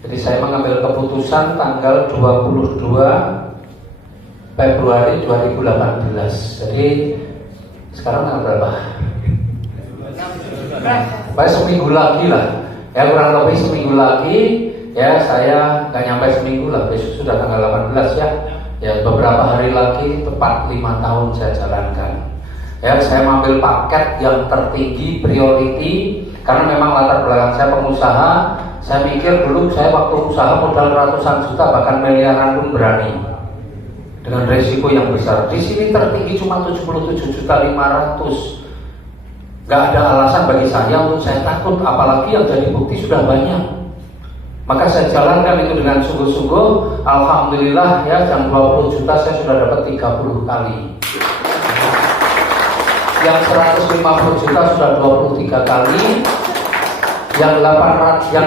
Jadi saya mengambil keputusan tanggal 22 Februari 2018. Jadi sekarang tanggal berapa? Baik, seminggu lagi lah. Ya kurang lebih seminggu lagi. Ya saya nggak nyampe seminggu lah. Besok sudah tanggal 18 ya. Ya beberapa hari lagi tepat 5 tahun saya jalankan. Ya saya mengambil paket yang tertinggi, priority, karena memang latar belakang saya pengusaha. Saya mikir dulu saya waktu usaha modal ratusan juta bahkan miliaran pun berani. Dengan resiko yang besar. Di sini tertinggi cuma 77.500.000. Gak ada alasan bagi saya untuk saya takut, apalagi yang jadi bukti sudah banyak. Maka saya jalankan itu dengan sungguh-sungguh. Alhamdulillah ya, yang 20 juta saya sudah dapat 30 kali. Yang 150 juta sudah 23 kali. Yang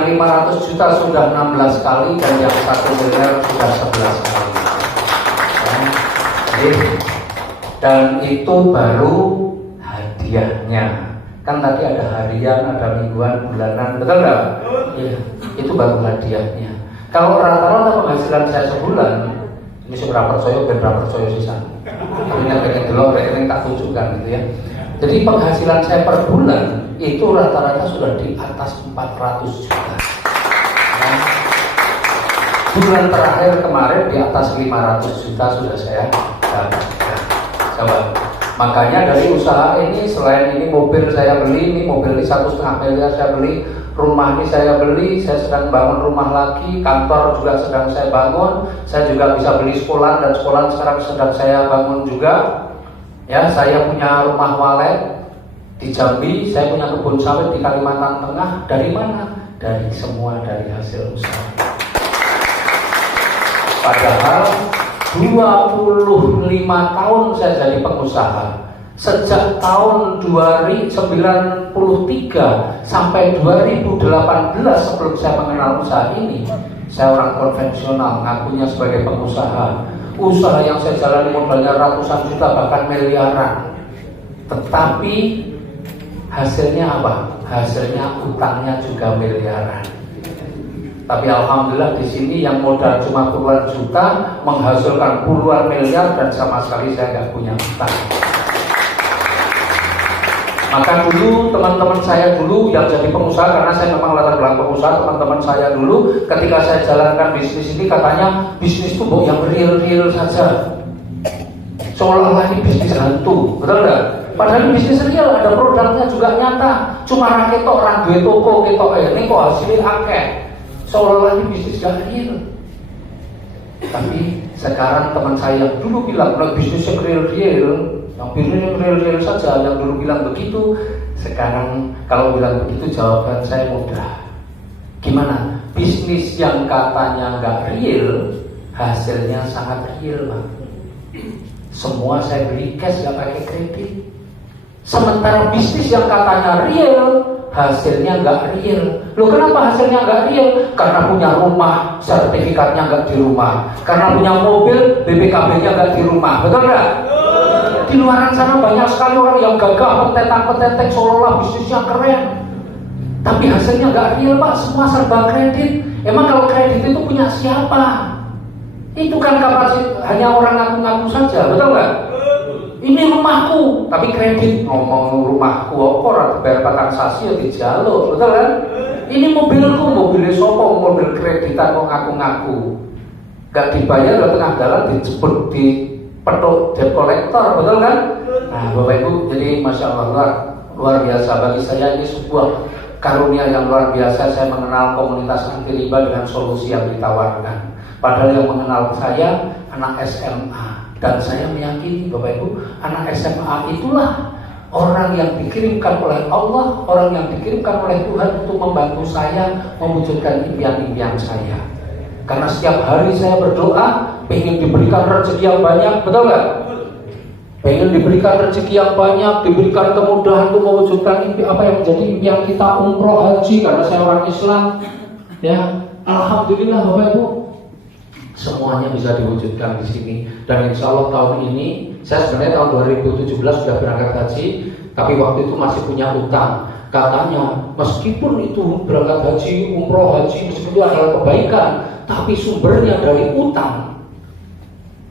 500 juta sudah 16 kali. Dan yang 1 miliar sudah 11 kali. Dan itu baru hadiahnya. Kan tadi ada harian, ada mingguan, bulanan, betul nggak? Iya, itu baru hadiahnya. Kalau rata-rata penghasilan saya sebulan, ini seberapa percaya, berapa percaya sisa. Akhirnya pengen dulu, pengen tak tunjukkan gitu ya. Jadi penghasilan saya per bulan itu rata-rata sudah di atas 400 juta. Nah, bulan terakhir kemarin di atas 500 juta sudah saya dapat. Coba. Makanya dari usaha ini, selain ini mobil saya beli, ini mobil ini 1,5 miliar saya beli, rumah ini saya beli, saya sedang bangun rumah lagi, kantor juga sedang saya bangun, saya juga bisa beli sekolah, dan sekolah sekarang sedang saya bangun juga. Ya, saya punya rumah walet di Jambi, saya punya kebun sawit di Kalimantan Tengah. Dari mana? Dari semua dari hasil usaha. Padahal 25 tahun saya jadi pengusaha. Sejak tahun 1993 sampai 2018 sebelum saya mengenal usaha ini, saya orang konvensional, ngakunya sebagai pengusaha. Usaha yang saya jalani modalnya ratusan juta bahkan miliaran. Tetapi hasilnya apa? Hasilnya utangnya juga miliaran. Tapi alhamdulillah di sini yang modal cuma puluhan juta menghasilkan puluhan miliar dan sama sekali saya nggak punya utang. Maka dulu teman-teman saya dulu yang jadi pengusaha, karena saya memang latar belakang pengusaha, teman-teman saya dulu ketika saya jalankan bisnis ini katanya bisnis itu yang real saja. Seolah-olah ini bisnis hantu, betul nggak? Padahal bisnis real, ada produknya juga nyata. Cuma raketok, rangge toko, ketok ini kok hasilnya akeh. Seolah-olah ini bisnis gak real. Tapi sekarang teman saya yang dulu bilang bisnisnya real, yang bisnisnya real saja, yang dulu bilang begitu, sekarang kalau bilang begitu jawaban saya mudah. Gimana? Bisnis yang katanya gak real, hasilnya sangat real, Pak. Semua saya beli cash, gak pakai kredit. Sementara bisnis yang katanya real, hasilnya nggak real. Loh, kenapa hasilnya nggak real? Karena punya rumah, sertifikatnya nggak di rumah. Karena punya mobil, BPKB-nya nggak di rumah. Betul nggak? Di luar sana banyak sekali orang yang gagah, petetek seolah-olah bisnisnya keren. Tapi hasilnya nggak real, Pak. Semua serba kredit. Emang kalau kredit itu punya siapa? Itu kan kapasitas hanya orang ngaku-ngaku saja. Betul nggak? Ini rumahku, tapi kredit. Ngomong rumahku opor, bayar patang sasi ya dijaluk, betul kan? Ini mobilku, mobilnya sopo, mobil kreditan kok ngaku-ngaku. Gak dibayar, ke tengah jalan dijemput di petuk debt collector, betul kan? Nah, Bapak Ibu, jadi Masya Allah luar biasa. Bagi saya ini sebuah karunia yang luar biasa. Saya mengenal komunitas anti riba dengan solusi yang ditawarkan. Padahal yang mengenal saya anak SMA. Dan saya meyakini Bapak Ibu, anak SMA itulah orang yang dikirimkan oleh Allah, orang yang dikirimkan oleh Tuhan untuk membantu saya mewujudkan impian-impian saya. Karena setiap hari saya berdoa, pengen diberikan rezeki yang banyak, betul nggak? Pengen diberikan rezeki yang banyak, diberikan kemudahan untuk mewujudkan apa yang menjadi impian kita, umroh, haji, karena saya orang Islam. Ya, alhamdulillah Bapak Ibu, semuanya bisa diwujudkan di sini. Dan insya Allah tahun ini, saya sebenarnya tahun 2017 sudah berangkat haji, tapi waktu itu masih punya utang. Katanya meskipun itu berangkat haji, umroh haji, meskipun itu adalah kebaikan, tapi sumbernya dari utang,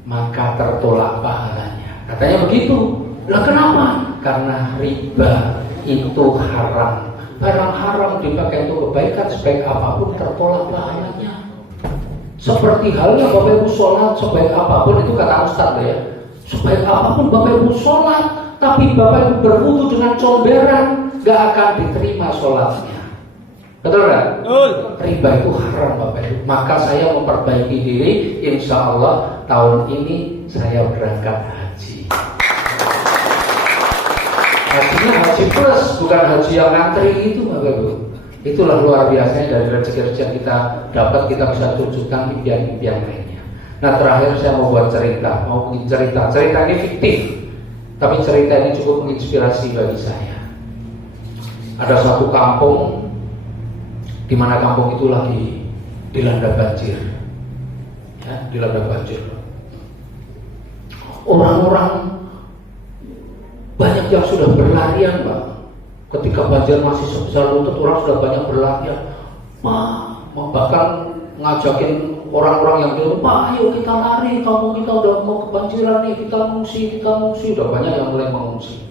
maka tertolak pahalanya. Katanya begitu. Lah kenapa? Karena riba itu haram. Barang haram dipakai untuk kebaikan, sebaik apapun tertolak pahalanya. Seperti halnya Bapak Ibu sholat, sebaik apapun, itu kata Ustaz ya, sebaik apapun Bapak Ibu sholat, tapi Bapak Ibu berwudu dengan comberan, gak akan diterima sholatnya. Betul kan? Riba itu haram Bapak Ibu. Maka saya memperbaiki diri, insya Allah tahun ini saya berangkat haji. Hajinya haji plus, bukan haji yang ngantri itu Bapak Ibu. Itulah luar biasanya dari rezeki yang kita dapat, kita bisa tunjukkan impian-impian lainnya. Nah terakhir saya mau buat cerita, cerita ini fiktif, tapi cerita ini cukup menginspirasi bagi saya. Ada satu kampung, di mana kampung itu lagi dilanda banjir, ya, dilanda banjir. Orang-orang banyak yang sudah berlarian, Pak. Ketika banjir masih sebesar lutut, orang sudah banyak berlarian. Bahkan ngajakin orang-orang yang dulu, Pak, ayo kita lari, kampung kita udah mau kebanjiran nih, kita mengungsi. Udah banyak yang mulai mengungsi.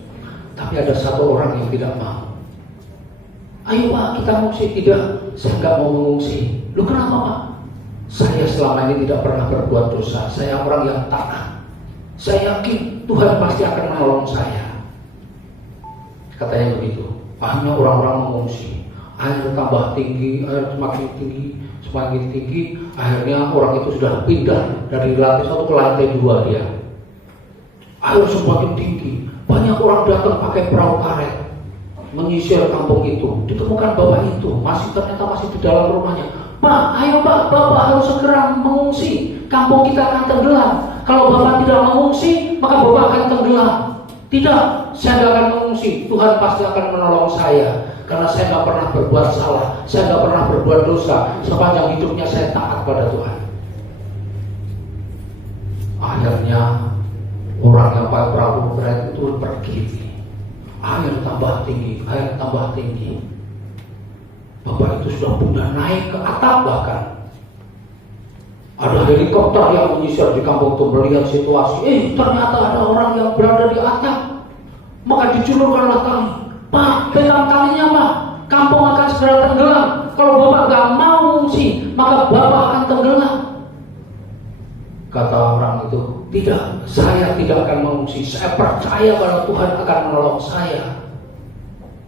Tapi ada satu orang yang tidak mau. Ayo Pak, kita mengungsi. Tidak, saya nggak mau mengungsi. Lu kenapa Pak? Saya selama ini tidak pernah berbuat dosa. Saya orang yang taat. Saya yakin Tuhan pasti akan menolong saya. Katanya begitu. Hanya orang-orang mengungsi. Air tambah tinggi, air semakin tinggi. Akhirnya orang itu sudah pindah dari lantai 1 ke lantai 2 dia. Air semakin tinggi. Banyak orang datang pakai perahu karet menyisir kampung itu. Ditemukan bapak itu ternyata masih di dalam rumahnya. Pak, ayo Pak, Bapak harus segera mengungsi. Kampung kita akan tenggelam. Kalau Bapak tidak mengungsi, maka Bapak akan tenggelam. Tidak, saya tidak akan mengungsi. Tuhan pasti akan menolong saya. Karena saya tidak pernah berbuat salah. Saya tidak pernah berbuat dosa. Sepanjang hidupnya saya taat pada Tuhan. Akhirnya orang yang pakai perahu karet itu pergi. Air tambah tinggi. Bapak itu sudah punya naik ke atap bahkan. Ada helikopter yang menyisir di kampung itu melihat situasi. Ternyata ada orang yang berada di atap. Maka dijulurkanlah tali. Pak, pegang talinya Pak. Kampung akan segera tenggelam. Kalau Bapak gak mau mengungsi, maka Bapak akan tenggelam. Kata orang itu, tidak, saya tidak akan mengungsi. Saya percaya bahwa Tuhan akan menolong saya.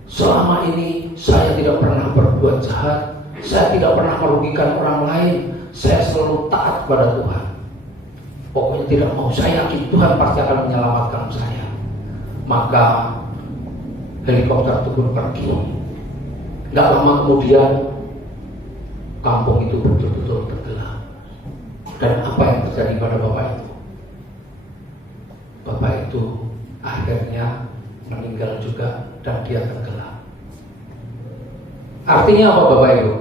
Selama ini saya tidak pernah berbuat jahat. Saya tidak pernah merugikan orang lain. Saya selalu taat pada Tuhan. Pokoknya tidak mau, saya yakin Tuhan pasti akan menyelamatkan saya. Maka helikopter itu pun pergi. Gak lama kemudian kampung itu betul-betul tenggelam. Dan apa yang terjadi pada bapak itu? Bapak itu akhirnya meninggal juga dan dia tenggelam. Artinya apa Bapak Ibu?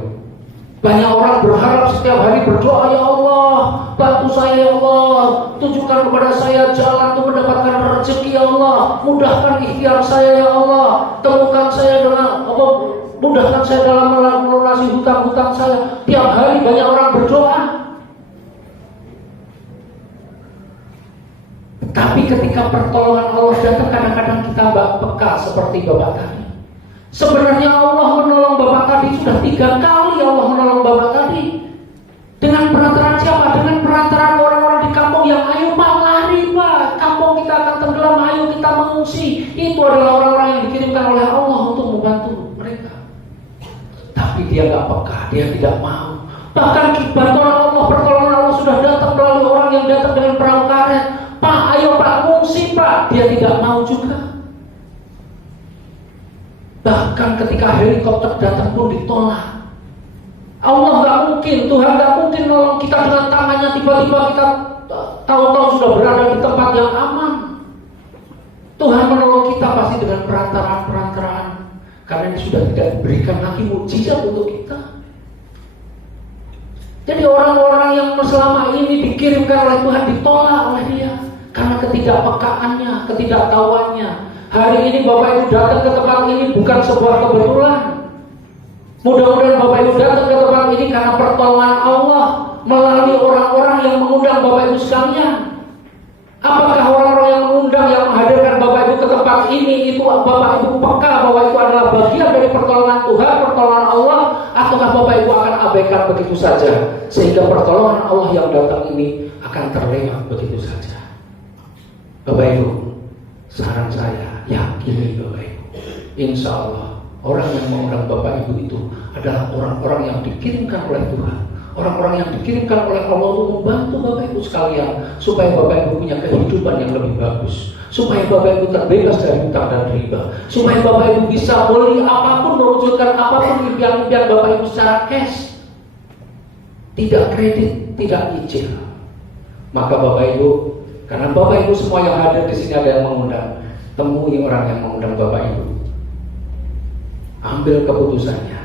Banyak orang berharap setiap hari berdoa, ya Allah, bantu saya ya Allah, tunjukkan kepada saya jalan untuk mendapatkan rezeki ya Allah, mudahkan ikhtiar saya ya Allah, temukan saya dengan mudahkan saya dalam melunasi hutang-hutang saya. Tiap hari banyak orang berdoa. Tapi ketika pertolongan Allah datang, kadang-kadang kita peka seperti bapak tadi. Sebenarnya Allah menolong bapak tadi sudah 3 kali. Allah menolong bapak tadi. Dengan perantaraan siapa? Dengan perantaraan orang-orang di kampung yang ayo Pak, lari Pak, kampung kita akan tenggelam, ayo kita mengungsi. Itu adalah orang-orang yang dikirimkan oleh Allah untuk membantu mereka. Tapi dia gak peka, dia tidak mau. Bahkan bantuan Allah, pertolongan Allah sudah datang melalui orang yang datang dengan perahu karet. Pak, ayo Pak, mengungsi Pak. Dia tidak mau juga. Bahkan ketika helikopter datang pun ditolak. Allah gak mungkin, Tuhan gak mungkin nolong kita dengan tangannya. Tiba-tiba kita tahu-tahu sudah berada di tempat yang aman. Tuhan menolong kita pasti dengan perantaraan-perantaraan. Karena ini sudah tidak diberikan lagi mukjizat untuk kita. Jadi orang-orang yang selama ini dikirimkan oleh Tuhan ditolak oleh dia. Karena ketidakpekaannya, ketidaktahuannya. Hari ini Bapak Ibu datang ke tempat ini bukan sebuah kebetulan. Mudah-mudahan Bapak Ibu datang ke tempat ini karena pertolongan Allah melalui orang-orang yang mengundang Bapak Ibu sekalian. Apakah orang-orang yang mengundang, yang menghadirkan Bapak Ibu ke tempat ini itu Bapak Ibu peka bahwa itu adalah bagian dari pertolongan Tuhan, pertolongan Allah, ataukah Bapak Ibu akan abaikan begitu saja sehingga pertolongan Allah yang datang ini akan terlewat begitu saja? Bapak Ibu, saran saya, yakini Bapak Ibu, insya Allah orang yang mengundang Bapak Ibu itu adalah orang-orang yang dikirimkan oleh Tuhan, orang-orang yang dikirimkan oleh Allah untuk membantu Bapak Ibu sekalian supaya Bapak Ibu punya kehidupan yang lebih bagus, supaya Bapak Ibu terbebas dari hutang dan riba, supaya Bapak Ibu bisa beli apapun, mewujudkan apapun impian-impian Bapak Ibu secara cash, tidak kredit, tidak nyicil. Maka Bapak Ibu, karena Bapak Ibu semua yang hadir di sini ada yang mengundang, temui orang yang mengundang Bapak Ibu, ambil keputusannya.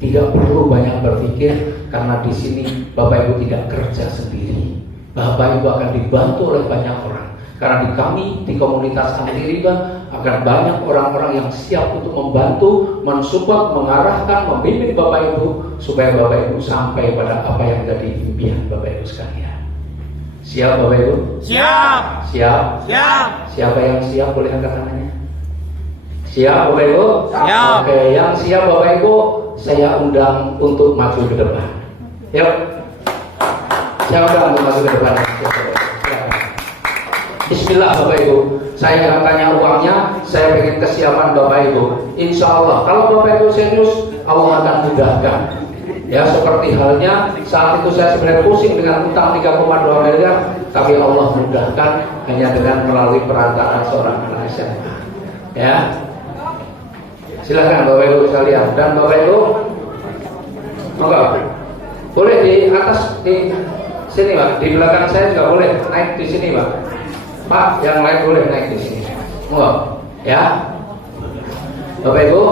Tidak perlu banyak berpikir, karena di sini Bapak Ibu tidak kerja sendiri. Bapak Ibu akan dibantu oleh banyak orang. Karena di kami, di komunitas anti riba, akan banyak orang-orang yang siap untuk membantu, mensupport, mengarahkan, membimbing Bapak Ibu supaya Bapak Ibu sampai pada apa yang menjadi impian Bapak Ibu sekalian. Siap Bapak Ibu? Siap. Siap? Siap. Siapa yang siap boleh angkat tangannya? Siap Bapak Ibu? Siap. Oke, yang siap Bapak Ibu, saya undang untuk maju ke depan. Yuk. Saya undang untuk maju ke depan. Bismillah Bapak Ibu. Saya nggak tanya uangnya, saya pengen kesiapan Bapak Ibu. Insya Allah, kalau Bapak Ibu serius, Allah akan mudahkan. Ya, seperti halnya saat itu saya sebenarnya pusing dengan utang 3,2 miliar, tapi Allah mudahkan hanya dengan melalui perantaraan seorang penasihat. Ya, silakan Bapak Ibu sekalian. Dan Bapak Ibu, enggak boleh di atas, di sini Pak, di belakang saya juga boleh naik di sini Pak. Pak, yang lain boleh naik di sini. Enggak, ya. Bapak Ibu,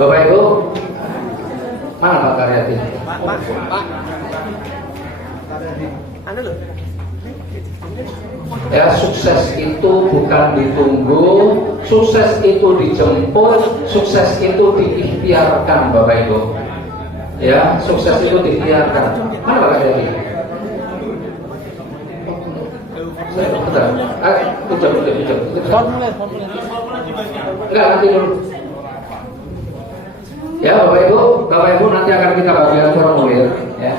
Bapak Ibu, mana Pak Karyati? Pak. Anu loh. Ya, sukses itu bukan ditunggu, sukses itu dijemput, sukses itu diikhtiarkan Bapak Ibu. Ya, sukses itu diikhtiarkan. Mana Pak Karyati? Bentar. Ucap. Formulir. Enggak, nanti dulu. Ya Bapak Ibu nanti akan kita bagikan formulir. Ya.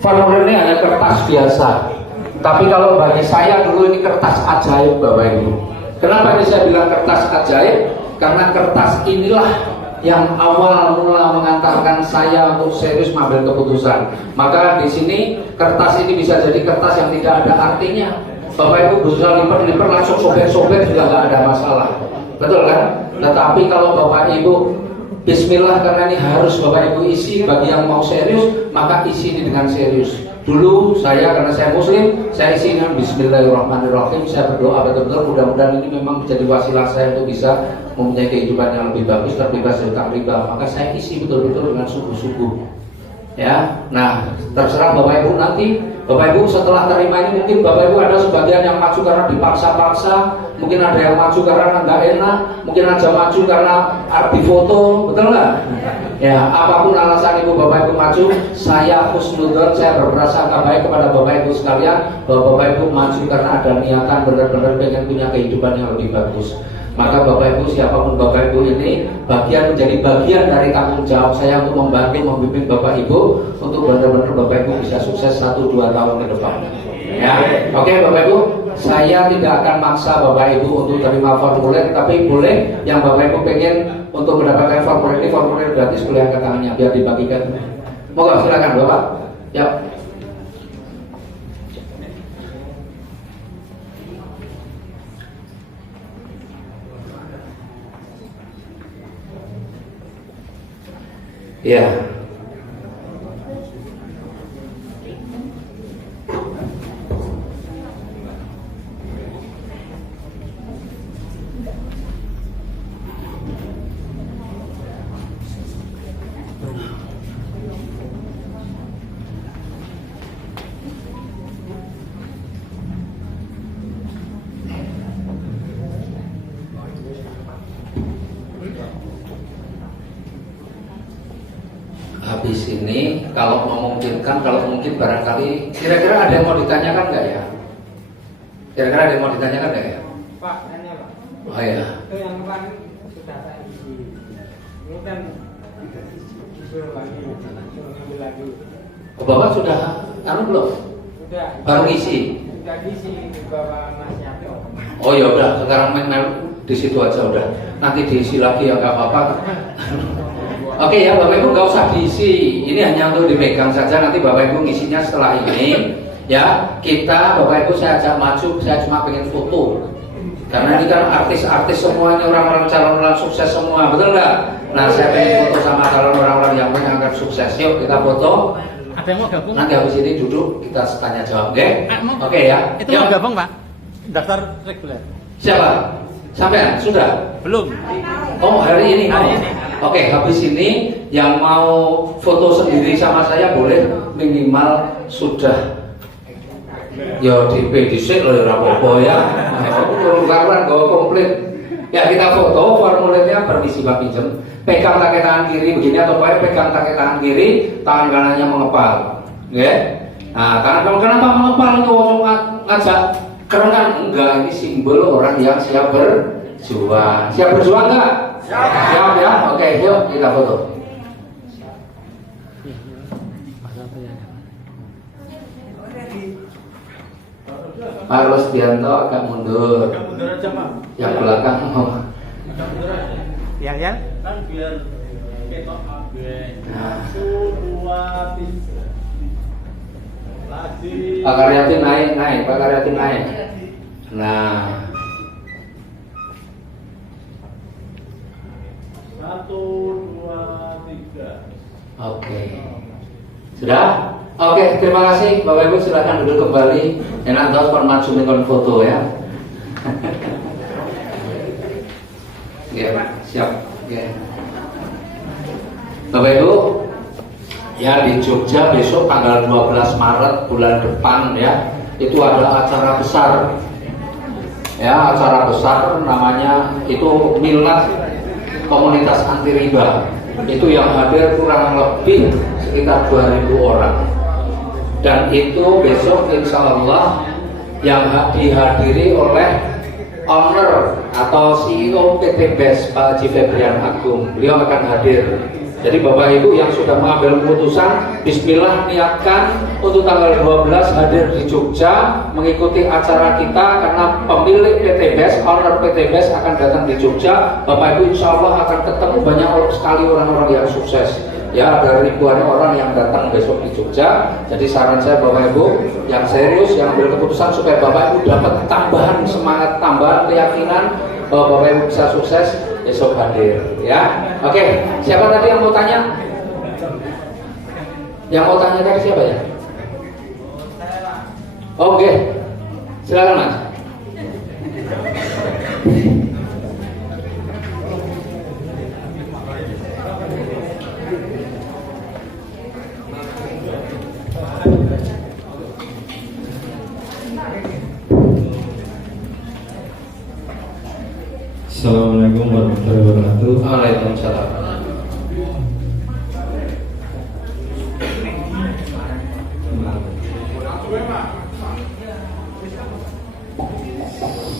Formulir ini hanya kertas biasa. Tapi kalau bagi saya dulu ini kertas ajaib Bapak Ibu. Kenapa ini saya bilang kertas ajaib? Karena kertas inilah yang awal mula mengantarkan saya untuk serius mengambil keputusan. Maka di sini kertas ini bisa jadi kertas yang tidak ada artinya. Bapak Ibu berusaha lipat langsung sobek-sobek juga nggak ada masalah. Betul kan? Tetapi kalau Bapak Ibu Bismillah, karena ini harus Bapak Ibu isi, bagi yang mau serius maka isi ini dengan serius. Dulu saya, karena saya muslim, saya isi dengan Bismillahirrahmanirrahim. Saya berdoa betul-betul mudah-mudahan ini memang menjadi wasilah saya untuk bisa mempunyai kehidupan yang lebih bagus, terbebas dari hutang riba. Maka saya isi betul-betul dengan sungguh-sungguh. Ya, nah terserah Bapak Ibu nanti. Bapak Ibu setelah terima ini mungkin Bapak Ibu ada sebagian yang maju karena dipaksa-paksa, mungkin ada yang maju karena nggak enak, mungkin ada maju karena difoto, betul nggak? Ya, apapun alasan Ibu Bapak Ibu maju, saya husnudzon, saya berprasangka baik kepada Bapak Ibu sekalian bahwa Bapak Ibu maju karena ada niatan benar-benar pengen punya kehidupan yang lebih bagus. Maka Bapak Ibu, siapapun Bapak Ibu ini menjadi bagian dari tanggung jawab saya untuk membantu membimbing Bapak Ibu untuk benar-benar Bapak Ibu bisa sukses 1-2 tahun ke depan. Ya, oke Bapak Ibu, saya tidak akan maksa Bapak Ibu untuk terima formulir, tapi boleh yang Bapak Ibu pengen untuk mendapatkan formulir gratis boleh angkat tangannya biar dibagikan. Moga silakan Bapak. Ya. Ya. habis ini kalau memungkinkan, kalau mungkin barangkali kira-kira ada yang mau ditanyakan nggak ya? Kira-kira ada yang mau ditanyakan nggak ya? Pak, tanya Pak. Oh ya. Itu yang kemarin sudah saya isi. Ini kan disuruh lagi, suruh ngambil lagi. Bapak sudah belum? Sudah. Baru isi. Sudah diisi di bawah Mas Yato. Oh ya udah, sekarang main di situ aja udah. Nanti diisi lagi ya nggak apa-apa. Oke ya Bapak Ibu nggak usah diisi. Ini hanya untuk dipegang saja. Nanti Bapak Ibu ngisinya setelah ini. Ya kita Bapak Ibu saya ajak maju. Saya cuma pengen foto. Karena ini kan artis-artis semua ini orang-orang calon orang sukses semua, betul nggak? Nah saya pengen foto sama calon orang-orang yang akan sukses. Yuk kita foto. Ada yang mau gabung? Nanti habis ini duduk kita tanya jawab, oke? Oke ya. Itu Yuk. mau gabung Pak? Daftar reguler. Siapa? Sampai sudah? Belum. Oh hari ini. Hari ini. Oke, habis ini yang mau foto sendiri sama saya boleh minimal sudah. Ya DP dhisik lho ya ora apa-apa ya. Aku turun karuan go komplit. Ya kita foto, formulirnya permisi Pak pinjem. Pegang kaki tangan kiri begini atau pegang kaki tangan kiri, tangan kanannya mengepal. Nggih. Nah, karena kenapa mengepal itu langsung ngajak keren kan? Enggak, ini simbol orang yang siap berjuang. Siap berjuang enggak? Siap ya. Oke, yuk kita foto. Pak Rosdianto agak mundur. Agak mundur aja Pak. Yang belakang mau. Agak mundur aja. Yang? Kan biar ketok kabeh. Nah. 1, 2, 3. Lagi. Pak Karyatin naik. Pak Karyatin naik. Nah. 1, 2, 3. Oke. Sudah? Oke, terima kasih Bapak Ibu, silakan duduk kembali. Enak terus permaju dengan foto ya. Ya, siap. Ya. Bapak Ibu, ya di Jogja besok tanggal 12 Maret bulan depan ya, itu ada acara besar. Ya, acara besar namanya itu Milad Komunitas Anti Riba. Itu yang hadir kurang lebih sekitar 2.000 orang. Dan itu besok insya Allah yang dihadiri oleh owner atau CEO PT BES Pak Haji Febrian Agung. Beliau akan hadir. Jadi Bapak Ibu yang sudah mengambil keputusan, bismillah niatkan untuk tanggal 12 hadir di Jogja mengikuti acara kita, karena pemilik PT BES, owner PT BES akan datang di Jogja. Bapak Ibu insya Allah akan ketemu banyak sekali orang-orang yang sukses. Ya, ada ribuan orang yang datang besok di Jogja. Jadi saran saya Bapak Ibu yang serius, yang ambil keputusan supaya Bapak Ibu dapat tambahan semangat, tambahan keyakinan bahwa Bapak Ibu bisa sukses, besok hadir. Ya, oke. Siapa tadi yang mau tanya? Yang mau tanya tadi siapa ya? Oke, silakan Mas. Assalamualaikum warahmatullahi wabarakatuh. Waalaikumsalam.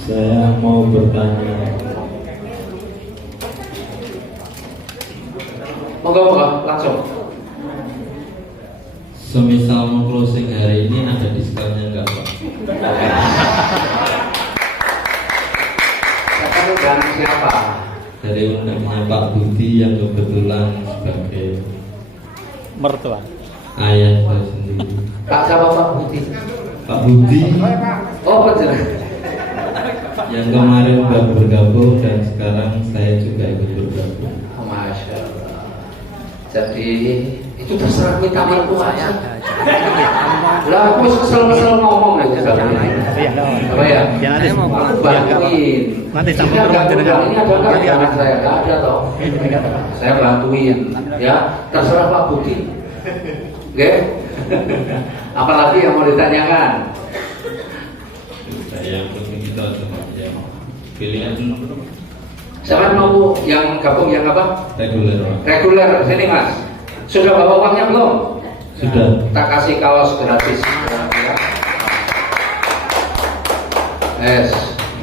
Saya mau bertanya. Moga-moga langsung. Semisal mau closing hari ini ada diskonnya enggak Pak? Dan siapa? Dari undangnya Pak Budi yang kebetulan sebagai Mertua. ayah saya sendiri. Kak siapa Pak Budi? Pak Budi Oh betul. yang kemarin baru bergabung dan sekarang saya juga ikut bergabung. Masya Allah. Jadi itu terserah minta mertua aja. Lah aku kesel-kesel ngomong aja sama ini. Apa ya? Ya nanti mau Aku bantuin. Nanti sampai Ini ke rumah ada jenengan. ini ada nggak? Nanti ada. Saya nggak ada toh. Saya bantuin. Ya terserah Pak Budi. Oke. Apalagi yang mau ditanyakan? Saya penting itu aja Pak. Ya. Pilihan Siapa yang mau yang gabung yang apa? reguler Pak. Reguler, sini Mas. Sudah bawa uangnya belum? Sudah. Tak kasih kaos gratis. Ya.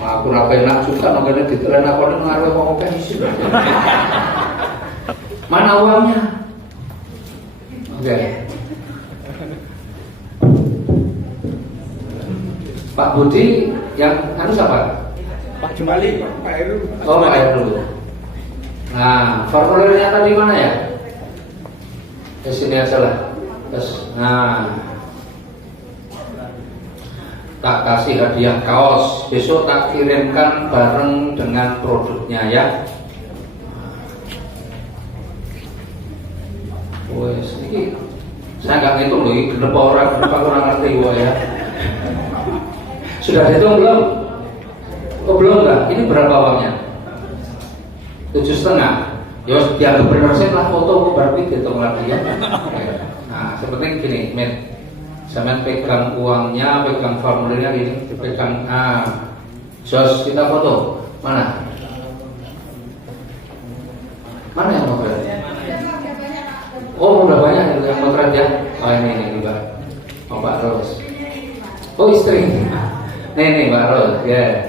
Aku rapi enak juga nongkrongnya di tren aku ada ngaruh apa pensi. Mana uangnya? Oke. Pak Budi yang anu siapa? Pak Jumali. Pak Heru. Oh, Pak Heru. Nah, formulirnya tadi mana ya? Di sini aja lah. Terus, nah, tak kasih hadiah kaos. Besok tak kirimkan bareng dengan produknya ya. Wes, ini saya nggak ngitung loh, ini kenapa orang ngerti gua ya. Sudah dihitung belum? Oh belum nggak? Ini berapa uangnya? 7,5. Ya dianggap bener lah foto gua baru dihitung lagi ya. Nah, seperti gini, men. Sampean pegang uangnya, pegang formulirnya gini, pegang Jos kita foto. Mana? Mana yang mau keren? Oh udah banyak yang mau keren ya. Oh ini Mbak. Oh Mbak Ros. Oh istri. Nih Mbak Ros. Ya.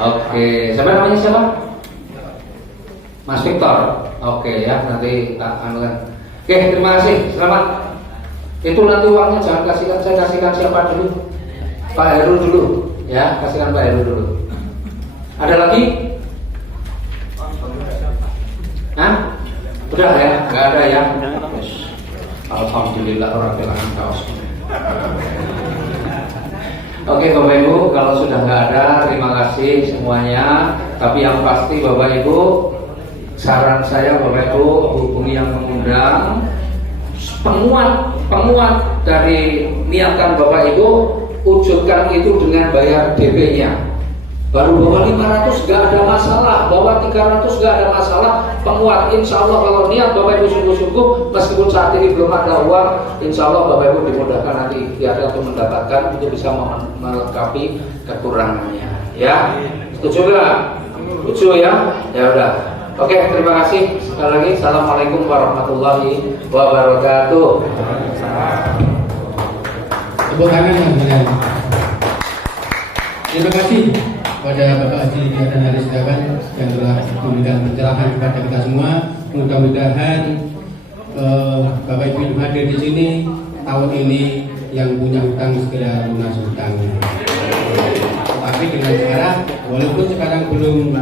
Oke. Siapa namanya siapa? Mas Victor. Oke ya, nanti tak anukan. Oke, terima kasih. Selamat. Itu nanti uangnya jangan kasihkan, saya kasihkan siapa dulu? Pak Heru dulu. Ya, kasihkan Pak Heru dulu. Ada lagi? Hah? Udah ya? Nggak ada ya? Alhamdulillah orang kehilangan kaos. Oke Bapak Ibu, kalau sudah nggak ada, terima kasih semuanya. Tapi yang pasti Bapak Ibu, saran saya Bapak Ibu hubungi yang mengundang. Penguat dari niatan Bapak Ibu, wujudkan itu dengan bayar DP-nya. Baru bawa 500 gak ada masalah, bawa 300 gak ada masalah. Penguat, insya Allah kalau niat Bapak Ibu sungguh-sungguh, meskipun saat ini belum ada uang, insya Allah Bapak Ibu dimudahkan nanti ikhtiar untuk mendapatkan, itu bisa melengkapi kekurangannya. Ya, setuju nggak? Setuju ya? Ya udah. Oke, terima kasih sekali lagi. Assalamualaikum warahmatullahi wabarakatuh. Tepuk tangan yang mulia. Terima kasih kepada Bapak Haji dan Haris Dawan yang telah memberikan pencerahan kepada kita semua. Mudah-mudahan Bapak Ibu yang hadir di sini tahun ini yang punya hutang segera lunas hutangnya. Tapi dengan cara walaupun sekarang belum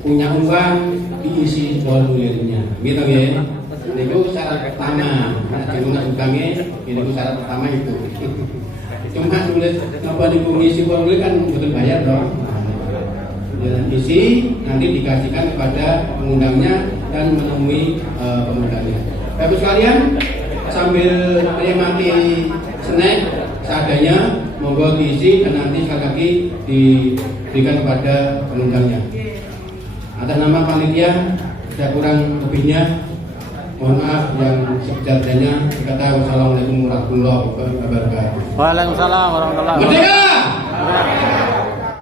punya uang, diisi formulirnya, gitu ya. Itu syarat pertama. Karena lunas hutangnya, itu syarat pertama itu. Cuma tulis apa ngisi formulir kan betul bayar dong. Dan isi nanti dikasihkan kepada pengundangnya dan menemui pengundangnya. Bapak sekalian, sambil menikmati snack seadanya, monggo diisi dan nanti sekali lagi diberikan kepada pengundangnya. Atas nama panitia, saya kurang lebihnya mohon maaf yang sebesar-besarnya. Wassalamualaikum warahmatullahi wabarakatuh. Waalaikumsalam warahmatullahi wabarakatuh. Merdeka!